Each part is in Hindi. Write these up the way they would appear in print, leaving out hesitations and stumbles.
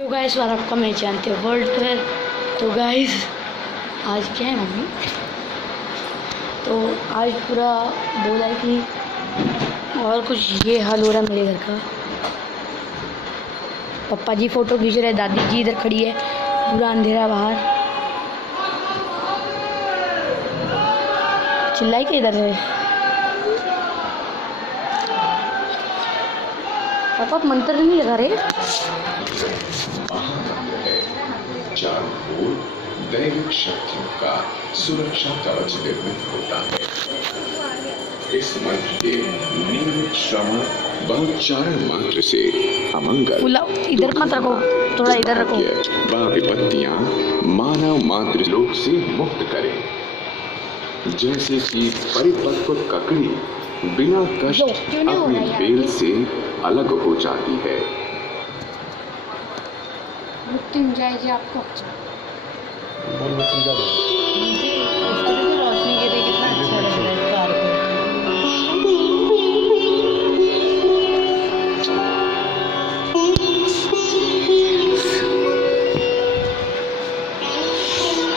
जो गाइस बार आपका मैं जानते हो वर्ल्ड पर। तो गाइस आज क्या है मम्मी, तो आज पूरा बोला है कि और कुछ ये हाल हो रहा है मेरे घर का। पापा जी फ़ोटो खींच रहे, दादी जी इधर खड़ी है, पूरा अंधेरा बाहर। चिल्लाई के इधर है पापा, मंत्र नहीं लगा रहे। चारों ओर दैविक शक्तियों का सुरक्षा कवच निर्मित होता है। इस मंत्र के नियमित श्रवण व उच्चारण मंत्र से अमंगल, इधर मत रखो, थोड़ा इधर रखो, व विपत्तियां मानव मात्र लोक से मुक्त करें। जैसे कि परिपक्व ककड़ी बिना कष्ट अपनी बेल से अलग हो जाती है। मृत्युंजय जी आपको रोशनी के लिए कितना अच्छा लग रहा है कार को।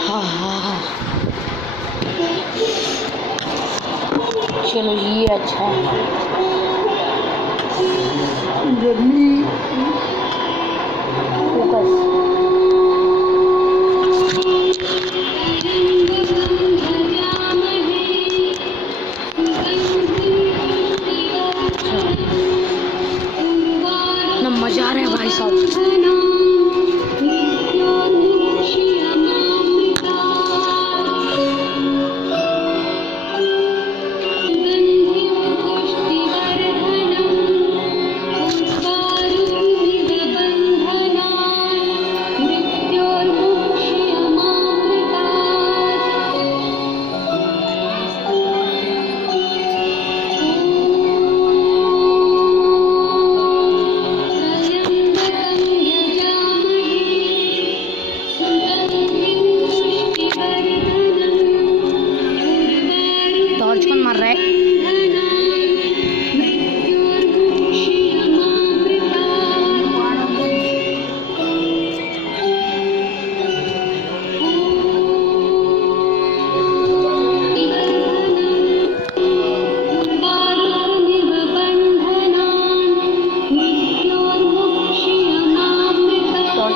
हाँ हाँ हाँ, चलो ये अच्छा है। गर्मी फोकस ना, मजा आ रहा है भाई साहब। कौन मार रहा है?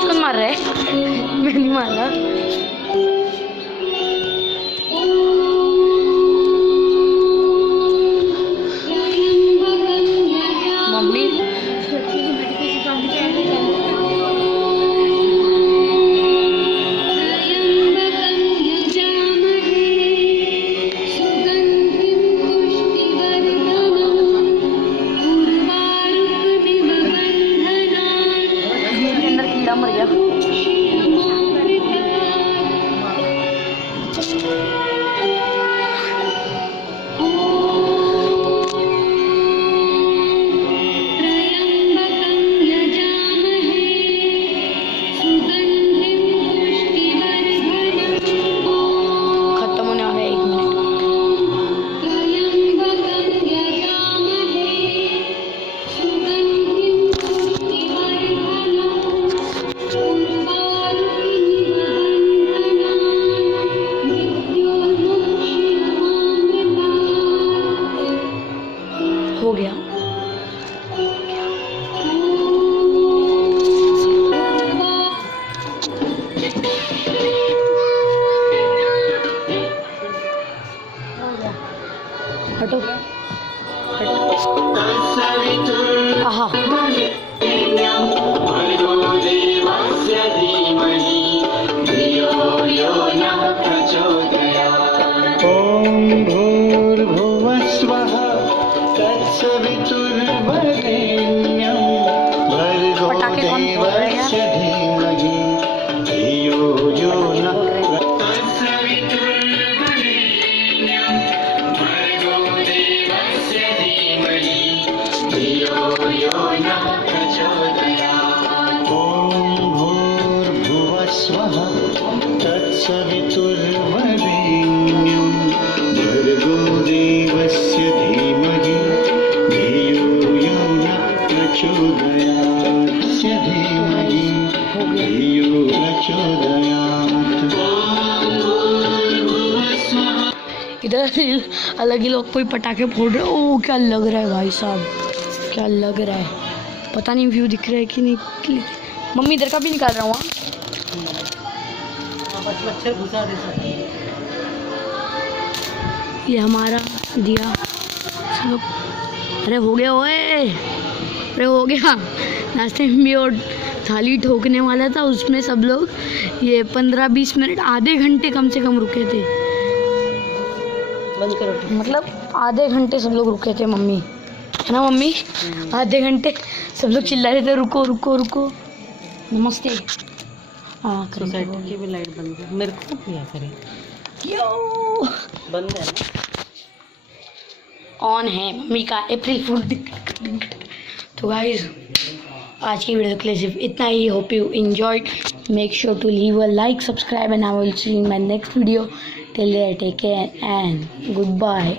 कौन मार रहा है? मैं नहीं मार रहा। मर गया। खत्म होने वाला है, 1 मिनट। हो गया। हटो आहा, ओम भूर्भुवः स्वः तत्सवितुर्वरेण्यं भर्गो देवस्य धीमहि धियो यो नः प्रचोदयात्। ओम भूर्भुवः स्वः तत्सवितुर्वरेण्यं भर्गो देवस्य धीमहि धियो यो नः प्रचोदयात्। धीमहि धियो प्रचोदयात्। इधर अलग ही लोग कोई पटाखे फोड़ रहे। ओ क्या लग रहा है भाई साहब, क्या लग रहा है, पता नहीं व्यू दिख रहा है कि नहीं। मम्मी इधर का भी निकाल रहा हूँ। मच्छर घुसा दे सकते। ये हमारा दिया सब लोग। अरे हो गया ओए, अरे हो गया। लास्ट टाइम भी और थाली ठोकने वाला था, उसमें सब लोग ये 15-20 मिनट, आधे घंटे कम से कम रुके थे। बंद करो। मतलब आधे घंटे सब लोग रुके थे मम्मी, है ना मम्मी? आधे घंटे सब लोग चिल्ला रहे थे रुको रुको रुको। नमस्ते। हाँ सोसाइटी की भी लाइट बंद है, मेरे को क्या करें, क्यों बंद है ना? ऑन है मम्मी का अप्रैल फूल। तो गाइस आज की वीडियो के लिए सिर्फ इतना ही। Hope you enjoyed. Make sure to leave a like, subscribe and I will see in my next video. Till there take care and good bye.